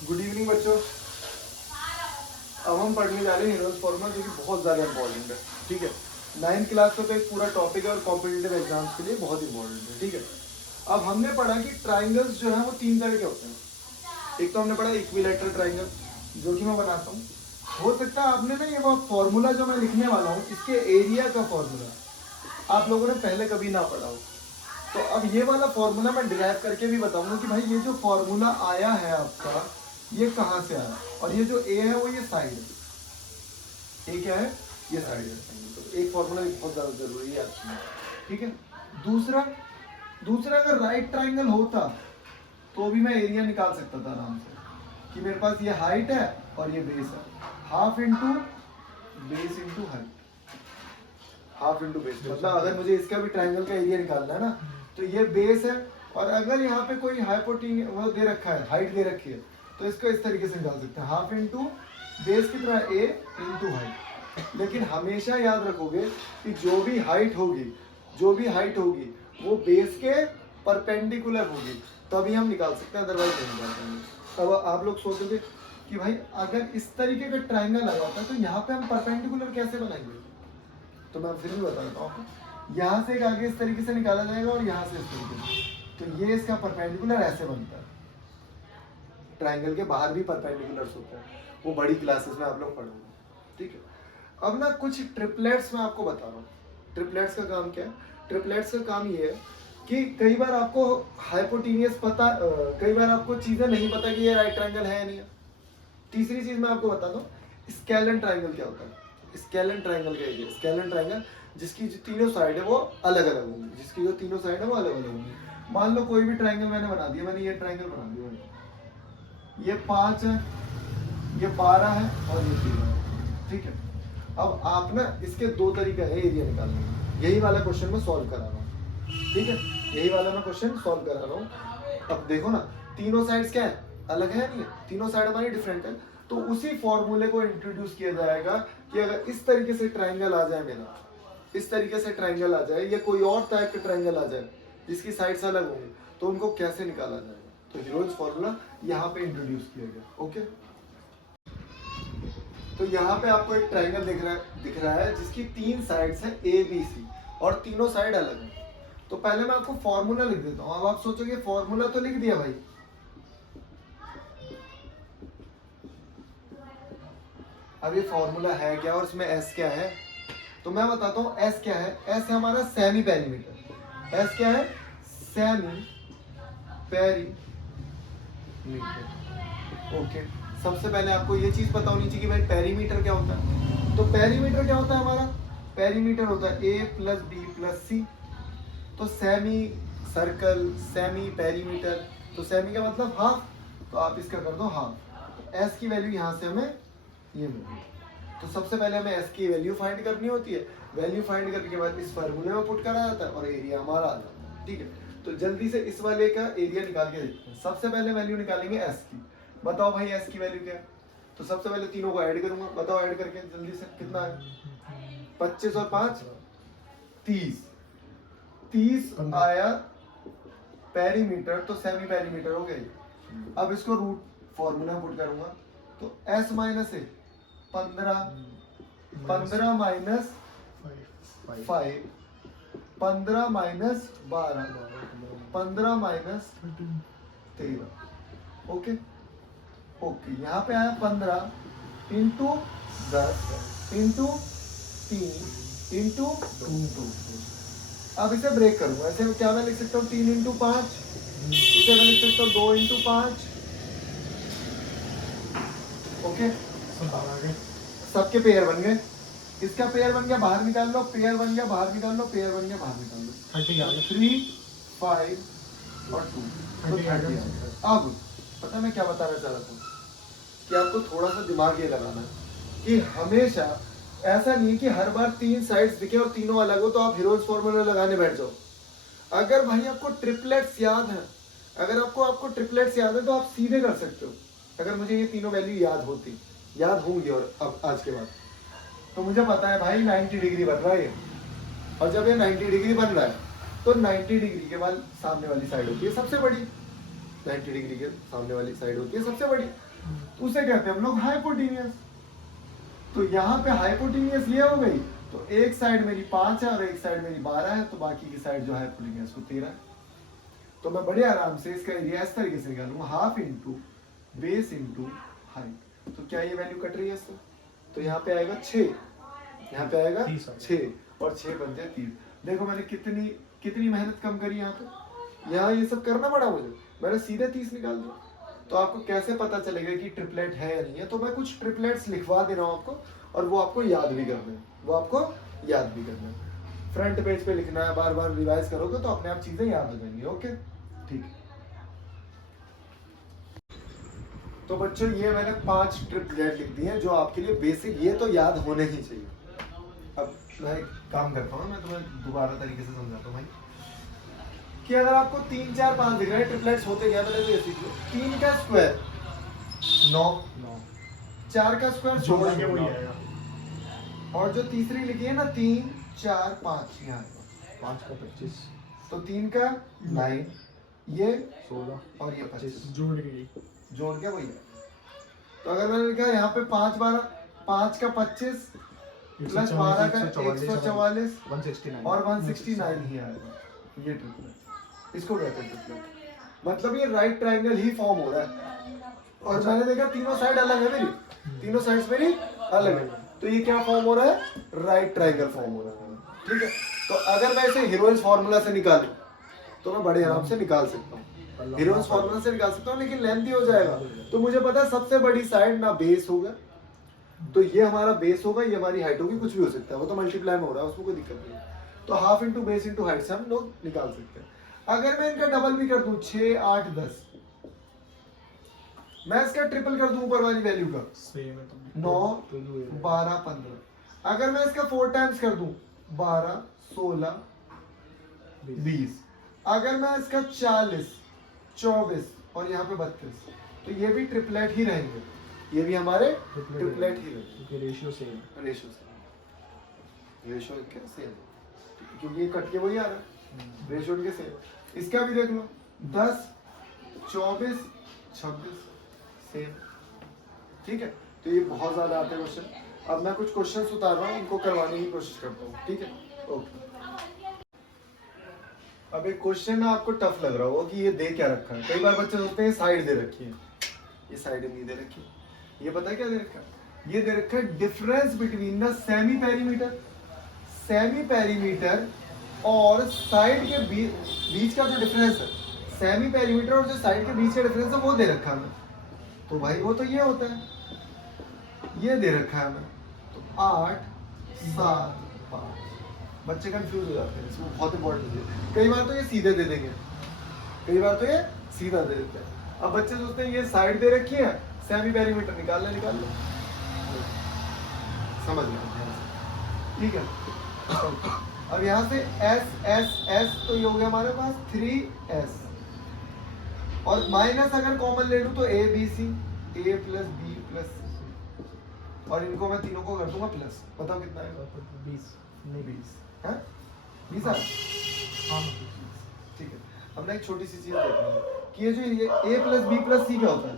Good evening बच्चों। अब हम पढ़ने जा रहे हैं हेरोल्ड्स फॉर्मूला, जो कि बहुत ज़्यादा इंपॉर्टेंट है। ठीक है, 9th क्लास का तो एक पूरा टॉपिक है और कॉम्पिटिटिव एग्जाम्स के लिए बहुत इंपॉर्टेंट है। ठीक है, अब हमने पढ़ा कि ट्राइंगल्स जो है वो 3 तरह के होते हैं। एक तो हमने पढ़ा इक्विलैटरल ट्राइंगल, जो कि मैं बनाता हूँ। हो सकता है आपने ना ये वो फॉर्मूला जो मैं लिखने वाला हूँ, इसके एरिया का फॉर्मूला आप लोगों ने पहले कभी ना पढ़ा हो। तो अब ये वाला फॉर्मूला मैं डिराइव करके भी बताऊंगा कि भाई ये जो फॉर्मूला आया है आपका, ये कहाँ से आया, और ये जो ए है वो ये साइड है। ए क्या है? ये साइड है। तो एक फॉर्मूला बहुत ज़्यादा जरूरी है आपके लिए। ठीक है, दूसरा अगर राइट ट्राइंगल होता तो भी मैं एरिया निकाल सकता था आराम से, कि मेरे पास ये हाइट है और ये बेस है, half into base into height, half into base. मतलब अगर मुझे इसका भी ट्राइंगल का एरिया निकालना है ना, तो ये बेस है, और अगर यहाँ पे कोई हाइपोटेन्यूज वो दे रखा है, हाइट दे रखी है, तो इसको इस तरीके से निकाल सकते हैं, हाफ इंटू बेस की तरह ए इंटू हाइट। लेकिन हमेशा याद रखोगे कि जो भी हाइट होगी वो बेस के परपेंडिकुलर होगी, तभी हम निकाल सकते हैं, अदरवाइज नहीं निकाल पाएंगे। अब आप लोग सोचोगे कि भाई अगर इस तरीके का ट्राइंगल आ जाता है तो यहाँ पे हम परपेंडिकुलर कैसे बनाएंगे? तो मैं फिर भी बता देता हूँ आपको। यहाँ से एक आगे इस तरीके से निकाला जाएगा और यहाँ से इस तरीके से, तो ये इसका परपेंडिकुलर ऐसे बनता है। ट्राइंगल के बाहर भी परपेंडिकुलर्स होते हैं, वो बड़ी क्लासेस में आप लोग पढ़ोगे। ठीक है, अब ना कुछ ट्रिपलेट्स मैं आपको बता रहा हूँ। ट्रिपलेट्स का काम क्या है? ट्रिपलेट्स का काम ये है कि कई बार आपको हाइपोटेनियस पता, कई बार आपको चीज़ें नहीं पता कि ये राइट ट्राइंगल है या नहीं है। तीसरी चीज़ मैं आपको बता दूँ, स्केलन ट्राइंगल क्या होता है। स्केलन ट्राइंगल का एरिया, स्केलन ट्राइंगल जिसकी जो तीनों साइड है वो अलग अलग होंगी, जिसकी जो तीनों साइड है वो अलग अलग होंगी। मान लो कोई भी ट्राइंगल मैंने बना दिया, मैंने ये ट्राइंगल बना दिया, ये 5 है, ये 12 है और ये 3 है। ठीक है, अब आप ना इसके दो तरीके हैं एरिया निकालने के। यही वाला क्वेश्चन मैं सॉल्व करा रहा हूँ। ठीक है, यही वाला मैं क्वेश्चन सॉल्व करा रहा हूँ। अब देखो ना, तीनों साइड्स क्या है? अलग है नहीं है, तीनों साइड हमारी डिफरेंट है। तो उसी फॉर्मूले को इंट्रोड्यूस किया जाएगा कि अगर इस तरीके से ट्राइंगल आ जाए मेरा, इस तरीके से ट्राइंगल आ जाए, या कोई और टाइप का ट्राइंगल आ जाए जिसकी साइड्स अलग होंगी, तो उनको कैसे निकाला जाएगा। तो हेरोल्ड्स फॉर्मूला यहाँ पे इंट्रोड्यूस किया गया। ओके, तो यहाँ पे आपको एक ट्राइंगल दिख रहा है जिसकी 3 साइड्स हैं ए बी सी, और तीनों साइड अलग है। तो पहले मैं आपको फॉर्मूला लिख देता हूँ। अब आप सोचोगे फॉर्मूला तो लिख दिया भाई, अब ये फॉर्मूला है क्या और इसमें एस क्या है? तो मैं बताता हूँ एस क्या है। एस है हमारा सेमी पेरीमीटर। एस क्या है? Semi perimeter. ओके, सबसे पहले आपको ये चीज पता होनी चाहिए कि भाई पेरीमीटर क्या होता है। तो पेरीमीटर क्या होता है हमारा? पेरीमीटर होता है ए प्लस बी प्लस सी। तो सेमी सर्कल, सेमी पेरीमीटर, तो सेमी का मतलब हाफ, तो आप इसका कर दो हाफ। एस की वैल्यू यहाँ से हमें ये मिली। तो सबसे पहले हमें एस की वैल्यू फाइंड करनी होती है। वैल्यू फाइंड करने के बाद इस फार्मूले में पुट करा जाता है और एरिया हमारा आ जाता है। ठीक है, तो जल्दी से इस वाले का एरिया निकाल के देखते हैं। सबसे पहले वैल्यू निकालेंगे एस की। बताओ भाई एस की वैल्यू क्या है? तो सबसे पहले तीनों को ऐड करूंगा, बताओ ऐड करके जल्दी से कितना है? 25 और 5 30। 30 आया पेरीमीटर, तो सेमी पेरीमीटर हो गया। अब इसको रूट फॉर्मूला में पुट करूंगा, तो s माइनस ए 15, 15 minus 5, 15 minus 12, 15 minus 13। Okay okay, यहाँ पे आया 15 इंटू 10 इंटू 3 इंटू 2। अब इसे ब्रेक करूंगा। ऐसे क्या मैं लिख सकता हूँ? 3 इंटू 5, इसे मैं लिख सकता हूँ 2 इंटू 5। ओके, सबके पेयर बन गए। इसका पेयर बन गया, बाहर निकाल लो, पेयर बन गया, बाहर निकाल लो, पेयर बन गया, बाहर निकाल लो। 3, 5 और 2, तो 30। अब पता मैं क्या बताना चाह रहा था कि आपको थोड़ा सा दिमाग ये लगाना है कि हमेशा ऐसा नहीं है कि हर बार 3 साइड्स दिखे और तीनों अलग हो तो आप हेरोल्ड्स फॉर्मूला लगाने बैठ जाओ। अगर भाई आपको ट्रिपलेट्स याद है, अगर आपको ट्रिपलेट्स याद है तो आप सीधे कर सकते हो। अगर मुझे ये तीनों वैल्यू याद होंगी और अब आज के बाद, तो मुझे पता है भाई 90 डिग्री बन रहा है ये, और जब ये 90 डिग्री बन रहा है तो 90 डिग्री के बाद सामने वाली साइड होती है सबसे बड़ी, 90 डिग्री के सामने वाली साइड होती है सबसे बड़ी। तो उसे कहते हैं हम लोग हाइपोटेनियस। तो यहाँ पे हाइपोटेनियस ये हो गई, तो एक साइड मेरी 5 है और एक साइड मेरी 12 है, तो बाकी की साइड जो हाइपोटेनियस वो 13 है। तो मैं बड़े आराम से इसका एरिया इस तरीके से निकालूंगा, half into base into height. तो क्या ये वैल्यू कट रही है इससे? तो यहाँ पे आएगा 6, यहाँ पे आएगा 6 और 6 बन जाए 30। देखो मैंने कितनी कितनी मेहनत कम करी यहाँ पे, यहाँ ये सब करना पड़ा मुझे, मैंने सीधे 30 निकाल दिया। तो आपको कैसे पता चलेगा कि ट्रिपलेट है या नहीं है? तो मैं कुछ ट्रिपलेट्स लिखवा दे रहा हूँ आपको, और वो आपको याद भी करना है, वो आपको याद भी करना है। फ्रंट पेज पे लिखना है, बार बार रिवाइज करोगे तो अपने आप चीजें याद हो जाएंगी। ओके ठीक है। तो बच्चों ये मैंने 5 ट्रिपलेट लिख दिए हैं जो आपके लिए बेसिक, ये तो याद होने ही चाहिए। अब मैं एक काम करता हूँ, मैं तुम्हें दोबारा तरीके से समझाता हूँ भाई, कि अगर आपको 3 4 5 दिख रहे हैं ट्रिपलेट्स होते क्या, पहले तो ये सीख लो। 3 का स्क्वायर 9, 4 का स्क्वायर जोड़ के वही आएगा, और जो तीसरी लिखी है ना 3 4 5, यहाँ 5 का 25, तो 3 का 9, ये 16 और ये 25 जोड़ के वही है। तो अगर मैंने लिखा यहाँ पे 5 12, 5 का 25 प्लस 12 का 144 169 और 169 ही आएगा, ये ट्रिपलेट। इसको कहते हैं ट्रिपलेट। मतलब ये राइट ट्रायंगल ही फॉर्म हो रहा है, और मैंने देखा तीनों साइड अलग है मेरी, तीनों साइड्स मेरी अलग है, तो ये क्या फॉर्म हो रहा है? राइट ट्रायंगल फॉर्म हो रहा है। ठीक है। तो अगर मैं इसे हीरोइंस फार्मूला से निकालूं तो मैं बड़े आराम से निकाल सकता हूँ, हीरोइंस फार्मूला से निकाल सकता हूँ, लेकिन लेंथी हो जाएगा। तो मुझे पता है सबसे बड़ी साइड ना बेस होगा, तो ये हमारा बेस होगा, ये हमारी हाइट होगी, कुछ भी हो सकता है, वो तो मल्टीप्लाई में हो रहा है, उसमें कोई दिक्कत नहीं है। तो half into base into height से हम लोग निकाल सकते हैं। अगर मैं इनका डबल भी कर दूं, 6 8 10, मैं इसका ट्रिपल कर दूं ऊपर वाली वैल्यू का, 9 12 15। अगर मैं इसका 4 टाइम्स कर दूं, 12 16 20। अगर मैं इसका 40 24 और यहाँ पे 32, तो ये भी ट्रिपलेट ही रहेंगे, ये भी हमारे ट्रिपलेट ही रहेंगे। रेशियो सेम, रेशियो क्या सेम, क्योंकि ये कट के वही आ रहा है, रेशियो के सेम। इसका भी देख लो, 10 24 26 सेम। ठीक है। तो ये बहुत ज्यादा आते हैं क्वेश्चन। अब मैं कुछ क्वेश्चन उतार रहा हूँ, उनको करवाने की कोशिश करता हूँ। ठीक है। ओके। अब एक क्वेश्चन ना आपको टफ लग रहा होगा कि ये दे क्या रखा है। कई बार बच्चे सोचते हैं साइड दे रखी है, ये साइड नहीं दे रखी, ये पता है क्या दे रखा है? ये दे रखा है difference between the semi perimeter और साइड के बीच का जो डिफरेंस है, सेमी पेरीमीटर और जो साइड के बीच का डिफरेंस है वो दे रखा है। तो भाई वो तो ये होता है, ये दे रखा है हमें, तो 8 7 5। बच्चे कंफ्यूज हो जाते हैं, इसमें बहुत इंपॉर्टेंट है। कई बार तो ये सीधे दे देंगे, कई बार तो ये सीधा दे देते हैं। अब बच्चे सोचते हैं ये साइड दे रखी है, सेमी पेरीमीटर निकाल लो, समझ गए? ठीक है। अब यहाँ से S तो ये हो गया हमारे पास 3S, और माइनस अगर कॉमन ले लूं तो ABC, A plus B plus C, और इनको मैं तीनों को कर दूंगा प्लस। बताओ कितना है? 20 नहीं 20 है, 20 आ? हाँ। ठीक है। अब ना एक छोटी सी चीज देखते हैं कि ये जो ये A plus B plus C क्या होता है?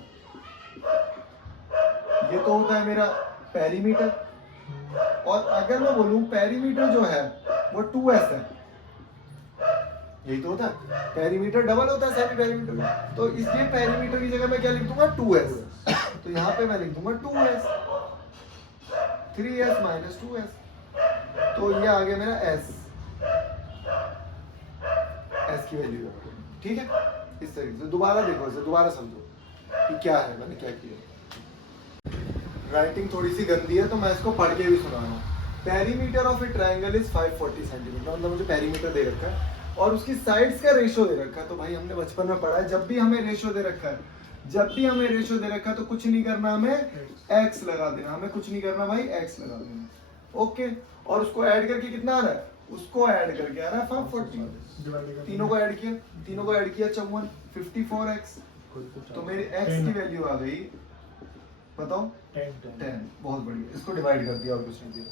ये तो होता है मेरा पेरीमीटर, और अगर मैं बोलूं पेरीमीटर जो है वो 2S है, यही तो होता है। पेरीमीटर डबल होता है सेमी पेरीमीटर में, तो इसलिए पेरीमीटर की जगह मैं क्या लिख दूंगा? 2S। तो यहाँ पे मैं लिख दूंगा 2S, 3S माइनस 2S, तो ये आ गया मेरा S की वैल्यू। ठीक है। इस तरीके से दोबारा देखो, इसे दोबारा समझो कि क्या है, मैंने क्या किया। राइटिंग थोड़ी सी गंदी है तो मैं इसको पढ़ के भी सुना रहा हूँ। Perimeter of A triangle is 540 centimetre, मतलब मुझे पेरीमीटर दे रखा है और उसकी साइड्स का रेशियो दे रखा है। तो भाई हमने बचपन में पढ़ा है, जब भी हमें रेशियो दे रखा है, तो कुछ नहीं करना, हमें x लगा देना, हमें कुछ नहीं करना भाई, x लगा देना। ओके। और उसको ऐड करके कितना आ रहा है? उसको ऐड करके आ रहा है 540। तीनों को ऐड किया 54, 54x। तो मेरी x की वैल्यू आ गई, बताओ 10। बहुत बढ़िया, इसको डिवाइड कर दिया और कुछ नहीं किया।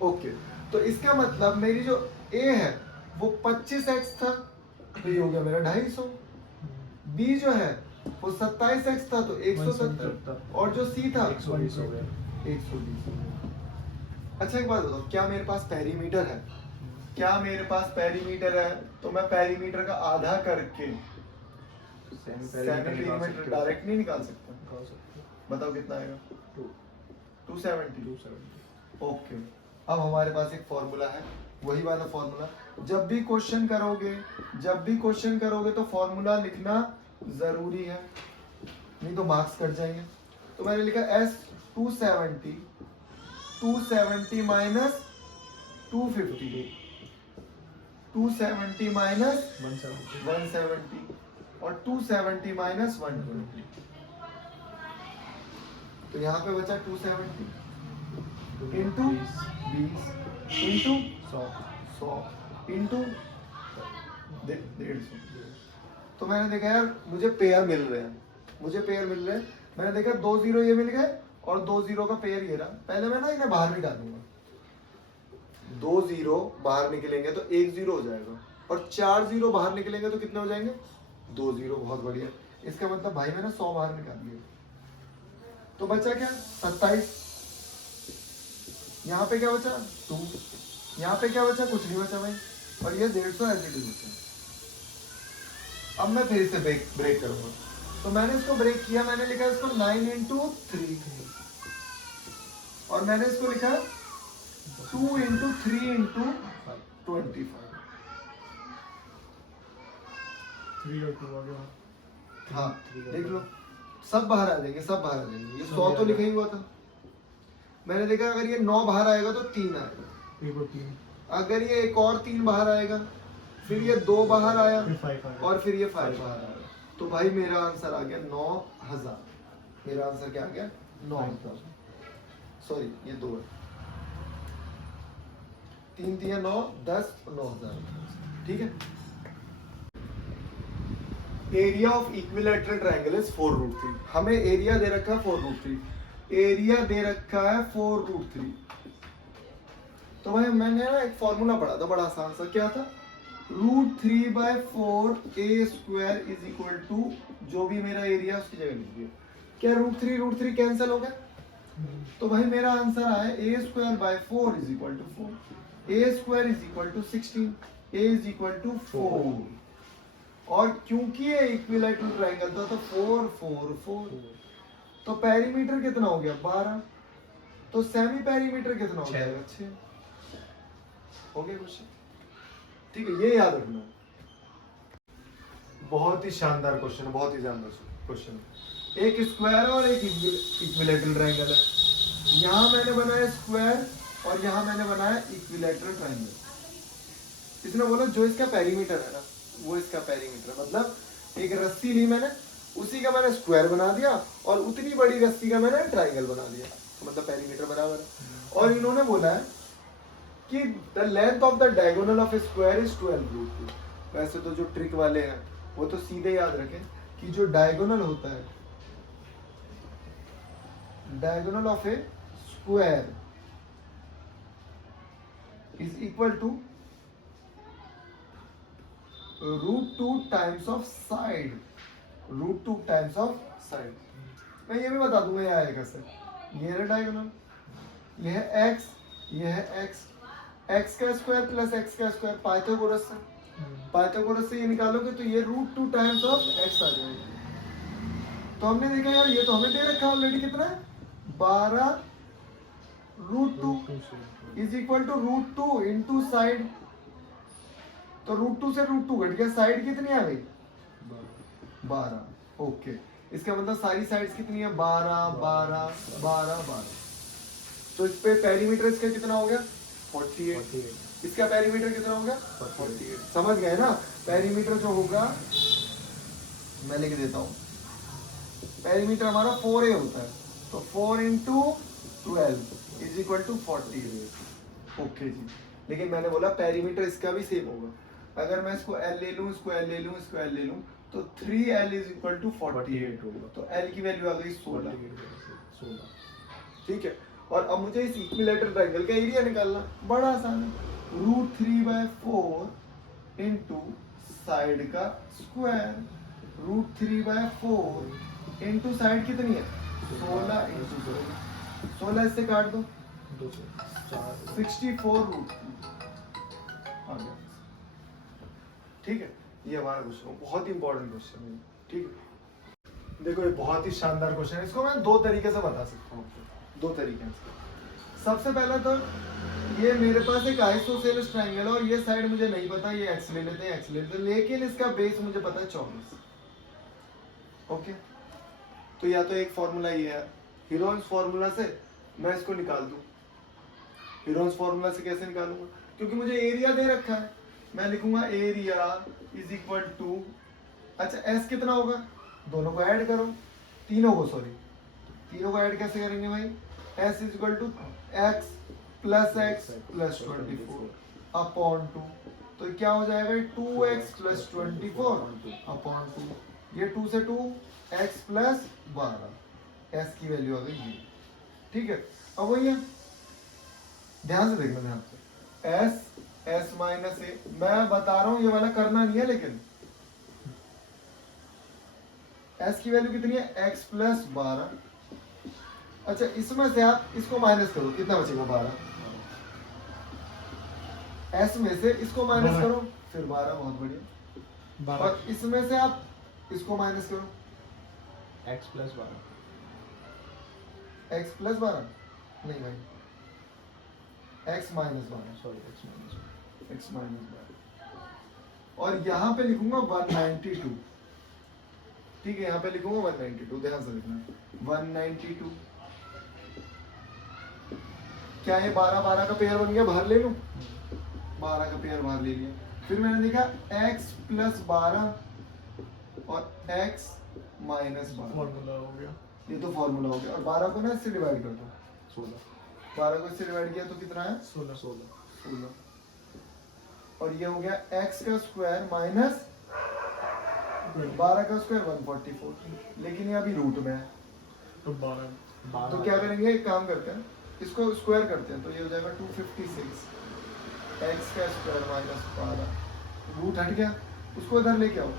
ओके। तो इसका मतलब मेरी जो a है वो 25x था, तो ये हो गया मेरा 250। b जो है वो 27x था तो 170 और जो C था 120 हो गया। 120। अच्छा एक बात बताओ, क्या मेरे पास पेरीमीटर है? क्या मेरे पास पेरीमीटर है? तो मैं पेरीमीटर का आधा करके semi semi perimeter perimeter direct नहीं निकाल सकता। निकाल सकते हो। बताओ कितना आएगा? 270। 270। ओके, अब हमारे पास एक फॉर्मूला है, वही वाला फॉर्मूला। जब भी क्वेश्चन करोगे तो फॉर्मूला लिखना जरूरी है, नहीं तो मार्क्स कट जाएंगे। तो मैंने लिखा S 270 माइनस 250, 270 माइनस 170 और 270 माइनस 120। तो यहाँ पे बचा 270 इंटू 20 इंटू 100 इंटू 150। तो मैंने देखा यार मुझे पेयर मिल रहे हैं, मैंने देखा 2 जीरो ये मिल गए और 2 जीरो का पेयर ये रहा। पहले मैं ना इन्हें बाहर निकालूंगा, 2 जीरो बाहर निकलेंगे तो 1 जीरो हो जाएगा और 4 जीरो बाहर निकलेंगे तो कितने हो जाएंगे? 2 जीरो। बहुत बढ़िया, इसका मतलब भाई मैंने 100 बाहर निकाल दिया। तो बचा क्या? 27। यहाँ पे क्या बचा? 2। यहाँ पे क्या बचा? कुछ नहीं बचा भाई। और ये 150 एज इट इज बचा। अब मैं फिर इसे ब्रेक करूंगा। तो मैंने इसको ब्रेक किया, मैंने लिखा इसको 9 इंटू 3 और मैंने इसको लिखा 2 इंटू 3 इंटू 25। 3 और 2 आ गया। हाँ देख लो, सब बाहर आ जाएंगे, सब बाहर आ जाएंगे। ये 100 तो लिखा ही हुआ था। मैंने देखा अगर ये 9 बाहर आएगा तो 3 आएगा, 1 और 3 अगर ये एक और 3 बाहर आएगा, फिर ये 2 बाहर आया फिर 5 आएगा और फिर ये 5 बाहर आया। तो भाई मेरा आंसर आ गया 9000। मेरा आंसर क्या आ गया? 9000। सॉरी ये 2 है, 3 3 9 10 9000। ठीक है। Area of equilateral triangle is 4√3। हमें एरिया दे रखा है 4√3, एरिया दे रखा है 4√3। तो भाई मैंने ना एक फॉर्मूला पढ़ा था बड़ा आसान सा, क्या था? √3/4 a² इज इक्वल टू जो भी मेरा एरिया उसकी जगह लिख दिया। क्या √3 कैंसिल हो गया? तो भाई मेरा आंसर आया a²/4 is equal to 4, a² is equal to 16, a is equal to 4। और क्योंकि ये इक्विलैटरल ट्रायंगल था तो 4 4 4। तो पेरीमीटर कितना हो गया? 12। तो सेमी पेरीमीटर कितना हो जाएगा? 6। हो गया क्वेश्चन। ठीक है, ये याद रखना। बहुत ही शानदार क्वेश्चन है, बहुत ही शानदार क्वेश्चन है। एक स्क्वायर और एक इक्विलैटरल ट्रायंगल है। यहाँ मैंने बनाया स्क्वायर और यहाँ मैंने बनाया इक्विलैटरल ट्रायंगल। इसने बोला जो इसका पेरीमीटर है ना वो इसका पेरीमीटर है। मतलब एक रस्सी ली मैंने, उसी का मैंने स्क्वायर बना दिया और उतनी बड़ी रस्सी का मैंने ट्रायंगल बना दिया, तो मतलब पेरीमीटर बराबर है। और इन्होंने बोला है कि the length of the diagonal of a square is 12√2। वैसे तो जो ट्रिक वाले हैं वो तो सीधे याद रखें कि जो डायगोनल होता है, diagonal of a square is equal to √2 times of side, √2 times of side. मैं ये भी बता दूंगा ये आएगा कैसे। ये है डायगोनल, ये है x, ये है x, x का स्क्वायर प्लस x का स्क्वायर पाइथागोरस से, पाइथागोरस से ये निकालोगे तो ये √2 टाइम्स ऑफ x आ जाएगा। तो हमने देखा यार ये तो हमें दे रखा ऑलरेडी, कितना है? 12√2 is equal to √2 into side. तो √2 से √2 घट गया, साइड कितनी आ गई? 12। ओके, इसका मतलब सारी साइड्स कितनी है? 12 12 12 12। तो इस पे पेरीमीटर इसका कितना हो गया? 48। इसका पेरीमीटर कितना हो गया? 48। समझ गए ना? पेरीमीटर जो होगा मैं लिख देता हूँ, पेरीमीटर हमारा 4a होता है, तो 4 into 12 is equal to 48। Okay जी, लेकिन मैंने बोला पेरीमीटर इसका भी सेम होगा। अगर मैं इसको L ले लूँ, इसको L ले लूँ, इसको L ले लूँ, तो 3L इज इक्वल टू 48 होगा। तो L की वैल्यू आ गई 16। ठीक है, और अब मुझे इस इक्विलैटरल ट्रायंगल का एरिया निकालना, बड़ा आसान है। √3/4 इंटू साइड का स्क्वायर √3/4 इंटू साइड कितनी है 16 इंटू 16 इससे काट दो 2 4 64 आ गया। ठीक है, ये हमारा क्वेश्चन बहुत ही इंपॉर्टेंट क्वेश्चन है। ठीक है, देखो ये बहुत ही शानदार क्वेश्चन है। इसको मैं दो तरीके से बता सकता हूँ आपको, दो तरीके से। सबसे पहला तो ये मेरे पास एक आइसोसेलेस ट्रायंगल है और ये साइड मुझे नहीं पता, ये एक्स ले लेते हैं, एक्स ले लेते हैं, लेकिन इसका बेस मुझे पता है 24। ओके, तो या तो एक फॉर्मूला ये है, हीरोन्स फॉर्मूला से मैं इसको निकाल दूं। हीरोन्स फॉर्मूला से कैसे निकालूंगा, क्योंकि मुझे एरिया दे रखा है, मैं लिखूंगा एरिया इज इक्वल टू, अच्छा एस कितना होगा, दोनों को ऐड करो, तीनों को ऐड कैसे करेंगे भाई, S is equal to X plus X plus 24 upon 2, तो क्या हो जाएगा 2x प्लस 24 अपॉन 2, ये 2 से 2 x प्लस 12, s की वैल्यू आ गई ये। ठीक है, अब वही है, ध्यान से देखना, ध्यान से s माइनस ए, मैं बता रहा हूं ये वाला करना नहीं है, लेकिन s की वैल्यू कितनी है x प्लस 12। अच्छा, इसमें से आप इसको माइनस करो, कितना बचेगा 12, s में से इसको माइनस करो फिर 12, बहुत बढ़िया, और इसमें से आप इसको माइनस करो, x प्लस 12 x प्लस 12 नहीं भाई, x minus 12, sorry x minus 12, और यहाँ पे लिखूंगा 192। ठीक है, यहाँ पे लिखूंगा 192, ध्यान से लिखना 192। क्या ये 12 का पेयर बन गया, बाहर ले लूं, 12 का पेयर बाहर ले लिया, फिर मैंने देखा x प्लस 12 और x माइनस 12, फॉर्मूला हो गया ये तो फॉर्मूला हो गया, और 12 को ना इससे डिवाइड कर दो, 16 12 को इससे डिवाइड किया तो कितना है 16 और ये हो गया x का स्क्वायर माइनस 12 का स्क्वायर 144, लेकिन ये अभी रूट में है, तो 12 तो क्या करेंगे, एक काम करते हैं, इसको स्क्वायर करते हैं, तो ये हो जाएगा 256 x का स्क्वायर माइनस 12, रूट हट गया, उसको इधर लेके आओ,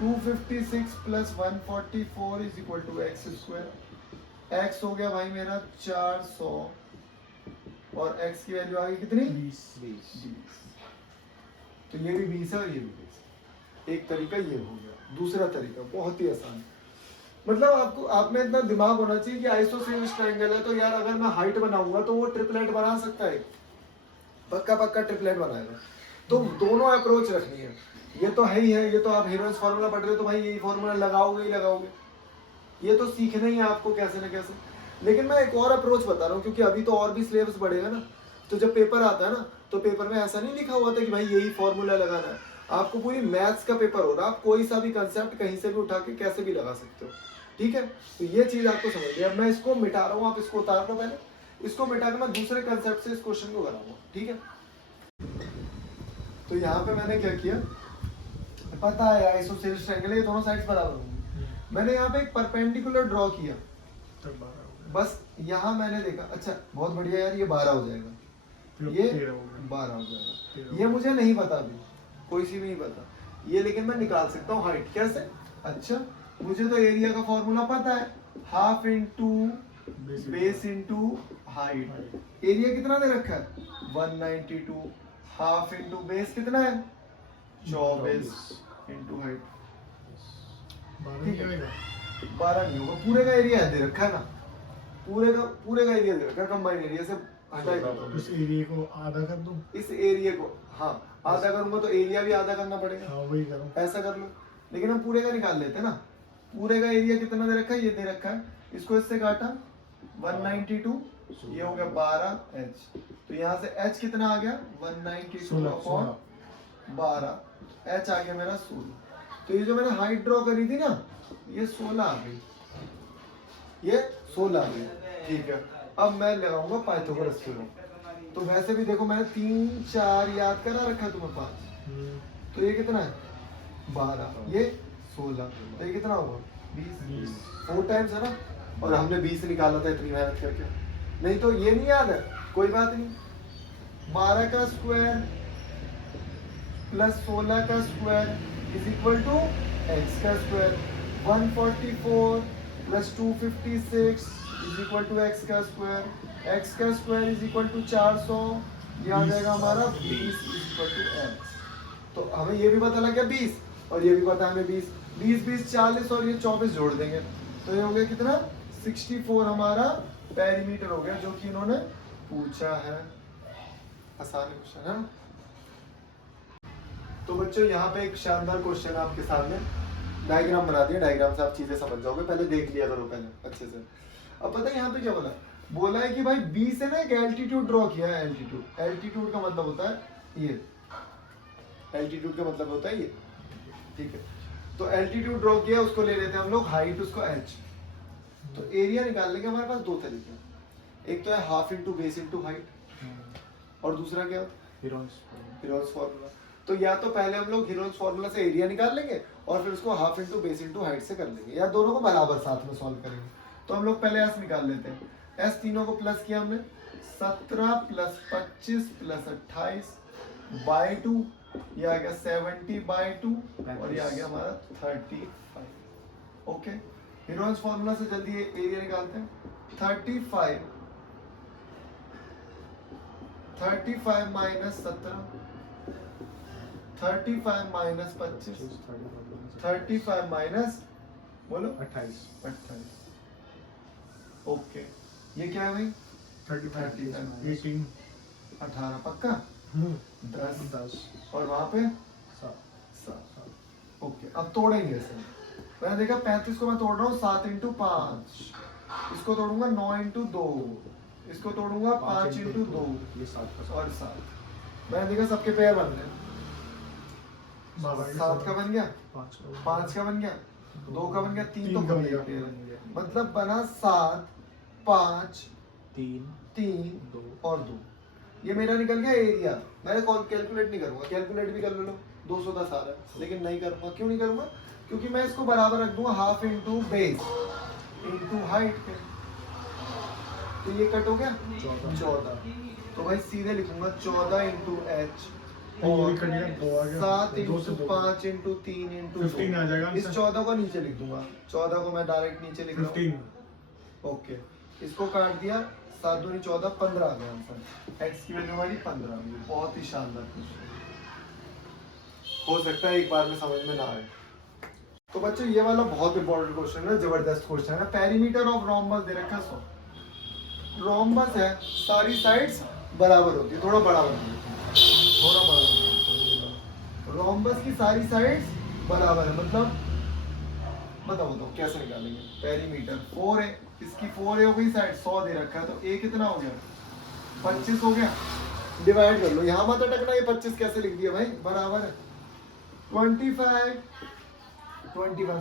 256 plus 144 is equal to X square, x हो गया भाई मेरा 400 और x की वैल्यू आ गई कितनी 20। तो ये भी 20 है और ये भी 20। एक तरीका ये हो गया, दूसरा तरीका बहुत ही आसान, मतलब आपको आप में इतना दिमाग होना चाहिए कि आइसोसेलेस ट्रायंगल है तो यार अगर मैं हाइट बनाऊंगा तो वो ट्रिपलेट बना सकता है, पक्का ट्रिपलेट बनाएगा, तो दोनों अप्रोच रखनी है, ये तो है ही है, ये तो आप हीरोन्स फार्मूला पढ़ रहे हो तो भाई यही फार्मूला लगाओगे ही लगाओगे, ये तो सीखना ही है आपको कैसे ना कैसे। लेकिन मैं एक और अप्रोच बता रहा हूँ, क्योंकि अभी तो और भी सिलेबस बढ़ेगा ना, तो जब पेपर आता है ना तो पेपर में ऐसा नहीं लिखा हुआ था कि भाई यही फॉर्मूला लगाना है, आपको पूरी मैथ्स का पेपर हो रहा है, आप कोई सा भी कंसेप्ट कहीं से भी उठा के कैसे भी लगा सकते हो। ठीक है, तो ये चीज आपको समझ लिया, मैं इसको मिटा रहा हूँ, आप इसको उतार दो, पहले इसको मिटा के मैं दूसरे कंसेप्ट से इस क्वेश्चन को कराऊंगा। ठीक है, तो यहाँ पे मैंने क्या किया, पता है आइसोसेलेस ट्रायंगल ये दोनों साइड्स बराबर होंगी, मैंने यहाँ पे एक परपेंडिकुलर ड्रॉ किया, तब 12 हो गया, बस यहाँ मैंने देखा, अच्छा बहुत बढ़िया यार, ये 12 हो जाएगा, ये 13 हो गया, 12 हो जाएगा, 13 ये मुझे नहीं पता अभी, कोई सी भी नहीं पता ये, लेकिन मैं निकाल सकता हूँ हाइट, कैसे, अच्छा मुझे तो एरिया का फॉर्मूला पता है, half into base into height, area कितना दे रखा है 192, हाफ इंटू बेस कितना है 24 इंटू हाइट, 12 नहीं आएगा, 12 नहीं होगा, पूरे का एरिया दे रखा है ना, पूरे का एरिया दे रखा है, कंबाइंड एरिया से हटाएगा, उस एरिया को आधा कर दूं, इस एरिया को हाँ आधा करूंगा तो एरिया भी आधा करना पड़ेगा, हाँ वही करो, ऐसा कर लो, लेकिन हम पूरे का निकाल लेते हैं ना, पूरे का एरिया कितना दे रखा है, ये दे रखा है, इसको इससे काटा 192, ये हो गया 12h, तो यहाँ से h कितना आ गया 192 अपॉन 12, h आ गया मेरा 16, तो ये जो मैंने हाइट ड्रॉ करी थी ना ये 16 आ गई, ये 16 आ गई। ठीक है, अब मैं लगाऊंगा पाइथागोरस थ्योरम, तो वैसे भी देखो मैंने 3 4 याद करा रखा है तुम्हें 5, तो ये कितना है 12, ये 16, तो ये कितना होगा 20, 4 टाइम्स है ना, और हमने 20 निकाला था इतनी मेहनत करके, नहीं तो ये नहीं याद है कोई बात नहीं, 12 का स्क्वायर प्लस 16 का square is equal to X का square 144 plus 256 is equal to X का स्क्वायर इज इक्वल टू 400, ये आ जाएगा हमारा 20 इज इक्वल टू एक्स। तो हमें ये भी पता लग गया 20 और ये भी पता हमें 20 20 20 40 और ये 24 जोड़ देंगे तो ये हो गया कितना 64 हमारा पेरीमीटर हो गया जो कि इन्होंने पूछा है। आसान क्वेश्चन है ना। तो बच्चों यहाँ पे एक शानदार क्वेश्चन आपके सामने डायग्राम बना दिया, डायग्राम से आप चीजें समझ जाओगे, पहले देख लिया करो पहले अच्छे से। अब पता है यहाँ पे क्या बोला है कि भाई बी से ना एक एल्टीट्यूड ड्रॉ किया है। एल्टीट्यूड का मतलब होता है ये, एल्टीट्यूड का मतलब होता है ये, ठीक है। तो एल्टीट्यूड ड्रॉ किया, उसको ले लेते हैं हम लोग हाइट, उसको h। तो एरिया निकालने के हमारे पास दो तरीके हैं, एक तो है half into base into height और दूसरा क्या हीरोन्स फॉर्मूला। तो या तो पहले हम लोग हीरोन्स फॉर्मूला से एरिया निकाल लेंगे और फिर उसको half into base into height से कर लेंगे, या दोनों को बराबर साथ में सॉल्व करेंगे। तो हम लोग पहले s निकाल लेते हैं। s तीनों को प्लस किया हमने, 17 प्लस 25 प्लस 28 बाई 2, ये आ गया 70 बाई 2 और ये आ गया हमारा 35। ओके, हीरोन्स फॉर्मूला से जल्दी एरिया निकालते हैं। 35 माइनस 17, 35 माइनस 25, 35 माइनस बोलो 28। ओके, ये क्या है भाई 35 18 पक्का 10 और वहां पे 7। ओके, अब तोड़ेंगे इसे। मैंने देखा 35 को मैं तोड़ रहा हूँ 7 इंटू 5, इसको तोड़ूंगा 9 इंटू 2, इसको तोड़ूंगा 5 इंटू 2 और 7। मैंने देखा सबके पेयर बन गए, 7 का बन गया, 5 का बन गया, 2 का बन गया, 3 तो बन गया, मतलब बना 7 5 3 और 2। ये मेरा निकल गया एरिया। मैंने कैलकुलेट नहीं करूंगा, कैलकुलेट भी कर लो 210 आ रहा है, लेकिन नहीं करूंगा। क्यों नहीं करूंगा? क्योंकि मैं इसको बराबर रख दूंगा half into base into height के। तो ये कट हो गया 14। तो भाई सीधे लिखूंगा 14 इंटू एच और 7 इंटू 5 इंटू 3 इंटू 15 आ जाएगा। इस 14 को नीचे लिख दूंगा, 14 को मैं डायरेक्ट नीचे लिख रहा हूँ। ओके, इसको काट दिया, 7 दूनी 14, 15 आ गया आंसर। एक्स की वैल्यू हमारी 15 आ गई। बहुत ही शानदार क्वेश्चन, हो सकता है एक बार में समझ में ना आए। तो बच्चों ये वाला बहुत इंपॉर्टेंट क्वेश्चन है, जबरदस्त क्वेश्चन है। पेरीमीटर ऑफ रोम्बस दे रखा है 100। रोम्बस है, सारी साइड्स बराबर होती है, थोड़ा बड़ा बनाइए, थोड़ा बड़ा बनाइए। रोम्बस की सारी साइड्स बराबर है, मतलब बताओ कैसे निकालेंगे। पेरीमीटर 4 है, इसकी 4 है हो गई साइड, 100 दे रखा है, तो a कितना हो गया 25 हो गया। डिवाइड कर लो, यहाँ मत अटकना, ये 25 कैसे लिख दिया भाई, बराबर है 25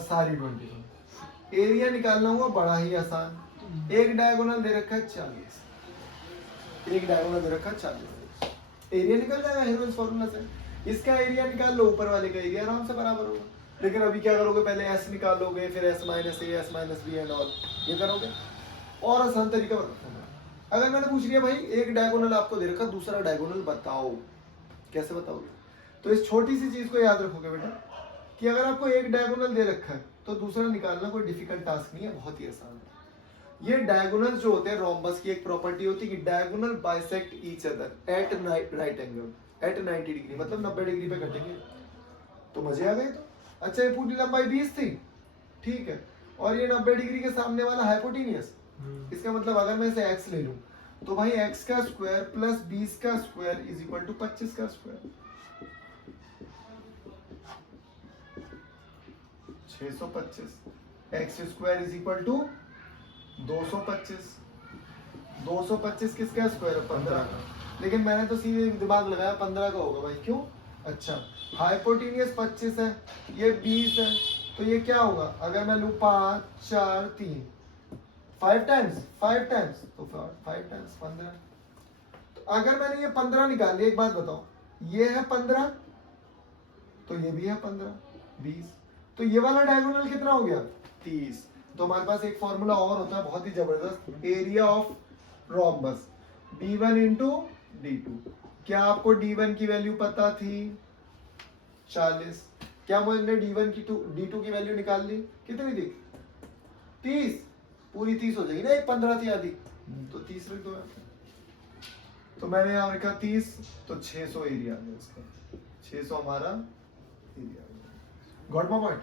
सारी 25। एरिया निकालना हुआ बड़ा ही आसान, एक डायगोनल दे रखा है 40, एक डायगोनल दे रखा है 40, एरिया निकल जाएगा हीरोन्स फॉर्मूला से। इसका एरिया निकाल लो, ऊपर वाले का एरिया आराम से बराबर होगा। लेकिन अभी क्या करोगे, पहले s निकालोगे, फिर s minus a, s minus b and all, ये करोगे। और आसान तरीका बताऊंगा, अगर मैंने पूछ लिया भाई एक डायगोनल आपको दे रखा, दूसरा डायगोनल बताओ, कैसे बताओगे? तो इस छोटी सी चीज को याद रखोगे बेटा कि अगर आपको एक डायगोनल दे रखा है तो दूसरा निकालना कोई डिफिकल्ट टास्क नहीं है, बहुत ही आसान है। ये डायगोनल जो होते हैं, रोम्बस की एक प्रॉपर्टी होती है कि diagonal bisect each other at right angle at 90 degree, मतलब 90 डिग्री पे कटेंगे। तो मजे आ गए। तो अच्छा, ये पूरी लंबाई 20 थी, ठीक है, और ये 90 डिग्री के सामने वाला हाइपोटेनियस, इसका मतलब अगर मैं इसे x ले लूं तो भाई x का स्क्वायर प्लस 20 का स्क्वायर इज इक्वल टू 25 का square, 625। x square is equal to 225। 225 किसका स्क्वायर है, 15 का। लेकिन मैंने तो सीधे दिमाग लगाया 15 का होगा भाई, क्यों? अच्छा, हाइपोटेनियस 25 है, ये 20 है, तो ये क्या होगा, अगर मैं लूं 5 4 3 5 टाइम्स तो 5 टाइम्स 15। तो अगर मैंने ये 15 निकाल लिया, एक बात बताओ, ये है 15 तो ये भी है 15 20, तो ये वाला डायगोनल कितना हो गया 30। तो हमारे पास एक फॉर्मूला और होता है बहुत ही जबरदस्त, area of rhombus d1 into d2। क्या आपको d1 की वैल्यू पता थी 40? क्या मैंने D1 की D2 की वैल्यू निकाल ली, कितनी थी 30, पूरी 30 हो जाएगी ना, एक 15 थी आधी, तो 30 रख दो यहाँ पे। तो मैंने यहाँ रखा 30, तो 600 एरिया आ गया इसका, 600 हमारा एरिया आ गया। Got my point?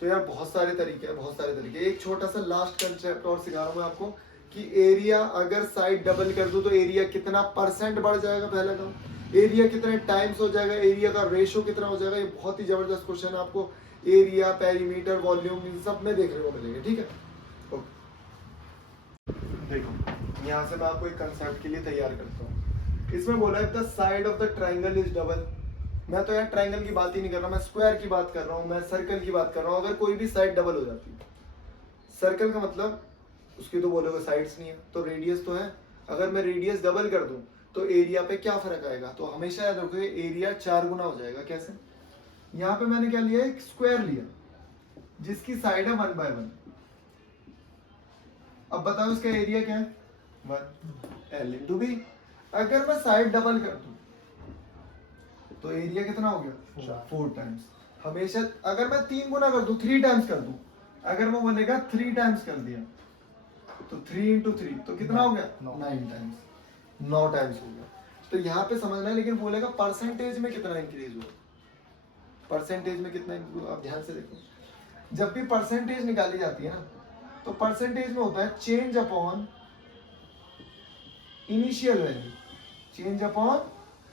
तो यार बहुत सारे तरीके हैं, बहुत सारे तरीके। एक छोटा सा लास्ट कंसेप्ट और सिखा रहा हूँ मैं आपको कि एरिया अगर साइड डबल कर दूं तो एरिया कितना परसेंट बढ़ जाएगा, पहला काम। एरिया कितने टाइम्स हो जाएगा, एरिया का रेशो कितना हो जाएगा। ये बहुत ही जबरदस्त क्वेश्चन है, आपको एरिया, पेरीमीटर, वॉल्यूम, इन सब में देखने को मिलेंगे, ठीक है। देखो यहाँ से मैं आपको एक कंसेप्ट के लिए तैयार करता हूँ। इसमें बोला है the side of the triangle is double. मैं तो यार ट्राइंगल की बात ही नहीं कर रहा, मैं स्क्वायर की बात कर रहा हूँ, मैं सर्कल की बात कर रहा हूँ। अगर कोई भी साइड डबल हो जाती है, सर्कल का मतलब उसकी तो बोलोगे साइड्स नहीं है, तो रेडियस तो है। अगर मैं रेडियस डबल कर दूं तो एरिया पे क्या फर्क आएगा, तो हमेशा याद रखोगे एरिया 4 गुना हो जाएगा। कैसे? यहाँ पे मैंने क्या लिया, एक स्क्वायर लिया जिसकी साइड है 1/1। अब बताओ इसका एरिया क्या है, 1 L इंटू बी। अगर मैं साइड डबल कर दूं तो एरिया कितना हो गया, 4 टाइम्स। हमेशा अगर मैं 3 गुना कर दूं, 3 टाइम्स कर दूं, अगर वो बोलेगा 3 टाइम्स कर दिया तो 3 इंटू 3 तो कितना हो गया, 9 टाइम्स, 9 टाइम्स हो गया। तो यहाँ पे समझना है, लेकिन बोलेगा परसेंटेज में कितना इंक्रीज हुआ, परसेंटेज में कितना इंक्रीज। आप ध्यान से देखो, जब भी परसेंटेज निकाली जाती है ना, तो परसेंटेज में होता है change upon initial value, change upon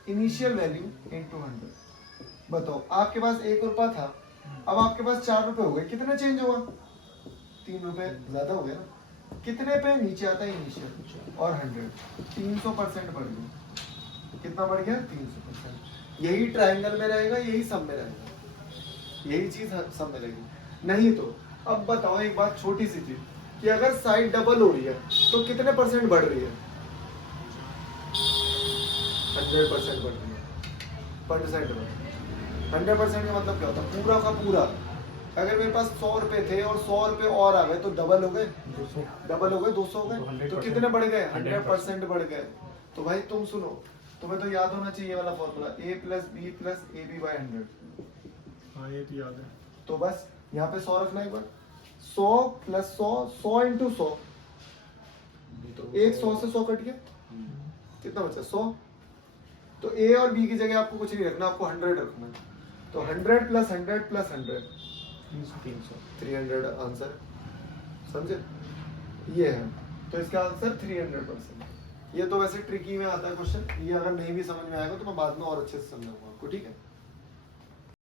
initial value into 100। बताओ आपके पास 1 रुपया था, अब आपके पास 4 रुपए हो गए, कितने चेंज हुआ, 3 रुपए ज्यादा हो गया ना। कितने पे नीचे आता है इनिशियल, और 100, 300% बढ़ गया। कितना बढ़ गया, 300%। यही ट्राइंगल में रहेगा, यही सब में रहेगा, यही चीज सब में रहेगी। नहीं तो अब बताओ एक बात छोटी सी चीज, कि अगर साइड डबल हो रही है तो कितने परसेंट बढ़ रही है, 100% बढ़ रही है। परसेंट बढ़, 100% का मतलब क्या होता है, पूरा का पूरा। अगर मेरे पास 100 रुपए थे और 100 रुपए और आ गए तो डबल हो गए, 200 डबल हो गए, 200 हो गए, तो कितने बढ़ गए, 100% बढ़ गए। तो भाई तुम सुनो, तुम्हें तो याद होना चाहिए वाला formula, a plus B plus A B by 100। हाँ ये तो याद है। तो बस यहाँ पे 100 रखना एक बार, 100 प्लस 100, 100 इंटू 100, एक 100 से 100 कट गया, कितना बचा 100। तो ए और बी की जगह आपको कुछ नहीं रखना, आपको 100 रखना है। तो 100 प्लस 100 प्लस 100, 300 आंसर, समझे, ये है। तो इसका आंसर 300%। ये तो वैसे ट्रिकी में आता है क्वेश्चन, ये अगर नहीं भी समझ में आएगा तो मैं बाद में और अच्छे से समझाऊंगा आपको, ठीक है।